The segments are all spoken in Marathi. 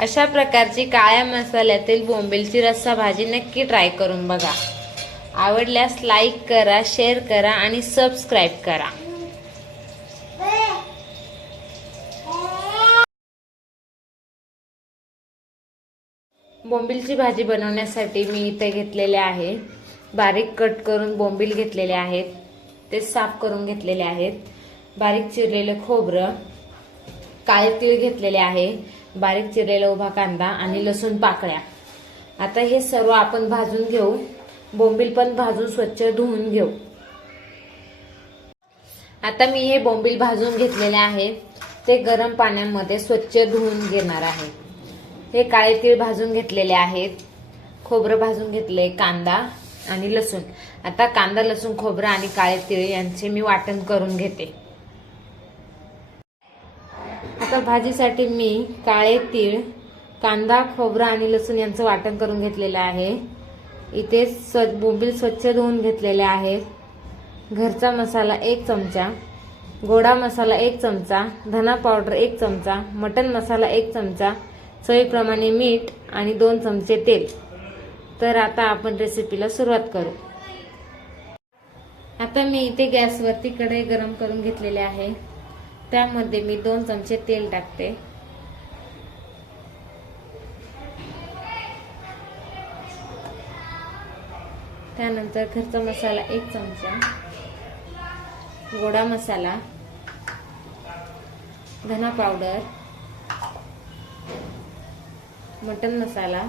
अशा प्रकारची काळ्या मसाल्यातील बोंबीलची रस्सा भाजी नक्की ट्राय करून बघा। आवडल्यास लाईक करा, शेअर करा आणि सबस्क्राईब करा। बोंबीलची भाजी बनवण्यासाठी मी इथे घेतलेले आहे, बारीक कट करून बोंबील घेतलेले आहेत, ते साफ करून घेतलेले आहेत। बारीक चिरलेले खोबरं, काळे तीळ घेतलेले आहे, बारीक चिरलेला उभा कांदा आणि लसूण पाकळ्या। आता हे सर्व आपण भाजून घेऊ। बोंबील पण भाजून स्वच्छ धुवून घेऊ। आता मी हे बोंबील भाजून घेतलेले आहे, ते गरम पाण्यामध्ये स्वच्छ धुवून घेणार आहे। हे काळे तीळ भाजून घेतलेले आहेत, खोबरं भाजून घेतले, कांदा आणि लसूण। आता कांदा, लसूण, खोबरं आणि काळे तीळ यांचे मी वाटण करून घेते। आता भाजीसाठी मी काळे तीळ, कांदा, खोबरं आणि लसूण यांचं वाटण करून घेतलेलं आहे। इथे बोंबील स्वच्छ धुवून घेतलेले आहेत। घरचा मसाला 1 चमचा, गोडा मसाला 1 चमचा, धना पावडर 1 चमचा, मटन मसाला 1 चमचा, चवीप्रमाणे मीठ आणि 2 चमचे तेल। तर आता आपण रेसिपीला सुरुवात करू। आता मी इथे गॅसवरती कढई गरम करून घेतलेली आहे, त्यामध्ये मी 2 चमचे तेल टाकते। त्यानंतर घरचा मसाला 1 चमचा, गोडा मसाला, धना पावडर, मटन मसाला,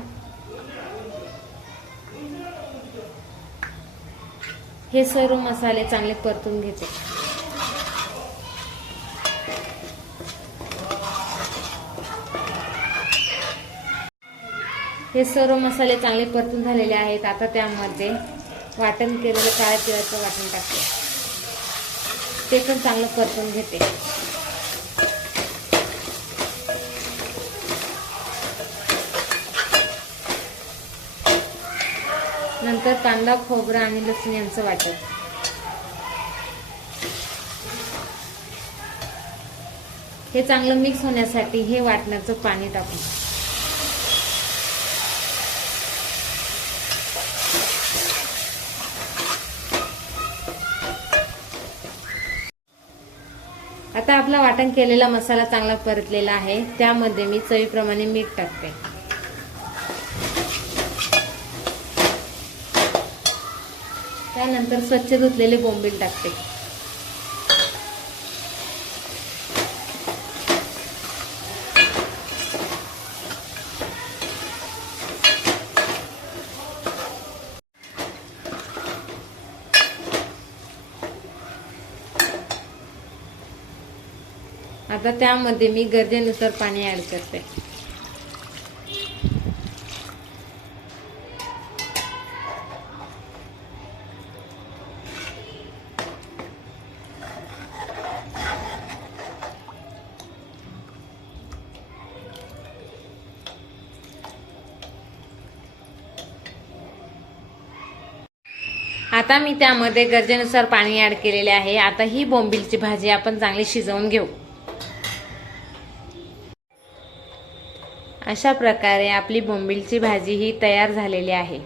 हे सर्व मसाले चांगले परतून घेते। हे सर्व मसाले चांगले परतून झालेले आहेत। आता त्यामध्ये वाटण केलेलं काळ्या तिळाचं वाटण टाकते, ते पण चांगलं परतून घेते। नंतर कांदा, खोबरं आणि लसूण यांचं वाटण। हे चांगलं मिक्स होण्यासाठी हे वाटणाचं पाणी टाकू। आता आपला वाटण केलेला मसाला चांगला परतलेला आहे, त्यामध्ये मी चवीप्रमाणे मीठ टाकते। त्यानंतर स्वच्छ धुतलेले बोंबील टाकते। आता त्यामध्ये मी गरजेनुसार पाणी ऍड करते। आता मी त्यामध्ये गरजेनुसार पाणी ऍड केलेले आहे। आता ही बोंबीलची भाजी आपण चांगली शिजवून घेऊ। अशा प्रकारे आपली बोंबीलची भाजी ही तयार झालेली आहे।